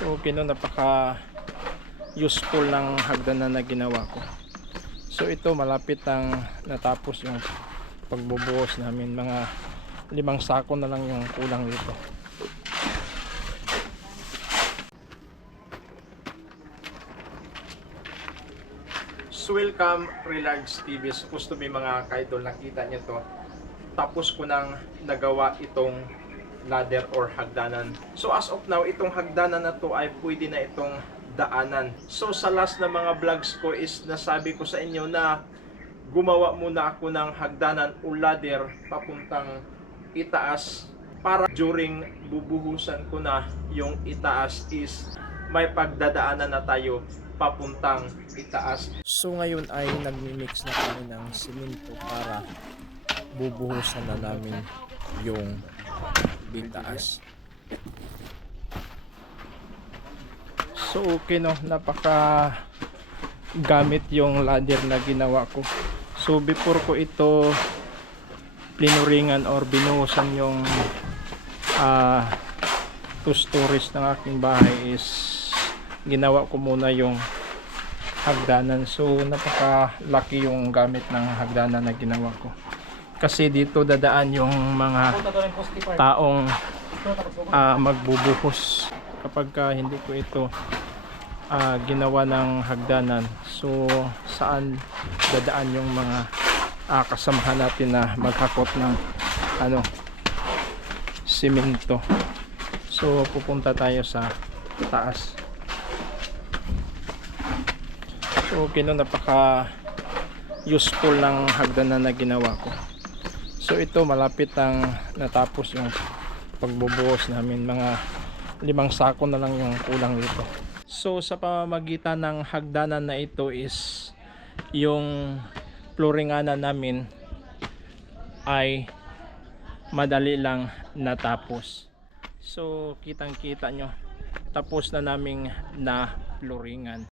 So kino napaka useful ng hagdanan na ginawa ko. So ito malapit ang natapos yung pagbubuhos namin. Mga limang sako na lang yung kulang dito. So welcome Relax TV. Supposed to be mga kaidol nakita nyo to. Tapos ko nang nagawa itong ladder or hagdanan. So as of now, itong hagdanan na to ay pwede na itong daanan. So sa last na mga vlogs ko is nasabi ko sa inyo na gumawa muna ako ng hagdanan o ladder papuntang itaas para during bubuhusan ko na yung itaas is may pagdadaanan na tayo papuntang itaas. So ngayon ay nagmi-mix na kami ng simento para bubuhusan na namin yung itaas. So okay no, napaka gamit yung ladder na ginawa ko. So before ko ito plinuringan or binuhusan yung ah two stories ng aking bahay is ginawa ko muna yung hagdanan. So napakalaki yung gamit ng hagdanan na ginawa ko. Kasi dito dadaan yung mga taong ah, magbubuhos kapag ka hindi ko ito ah, ginawa ng hagdanan. So saan dadaan yung mga ah, kasamahan natin na maghakot ng ano simento. So pupunta tayo sa taas. So kino napaka useful ng hagdanan na ginawa ko. So ito malapit ang natapos yung pagbubuhos namin mga limang sako na lang yung kulang dito. So sa pamamagitan ng hagdanan na ito is yung floringanan namin ay madali lang natapos. So kitang kita nyo tapos na naming na floringan.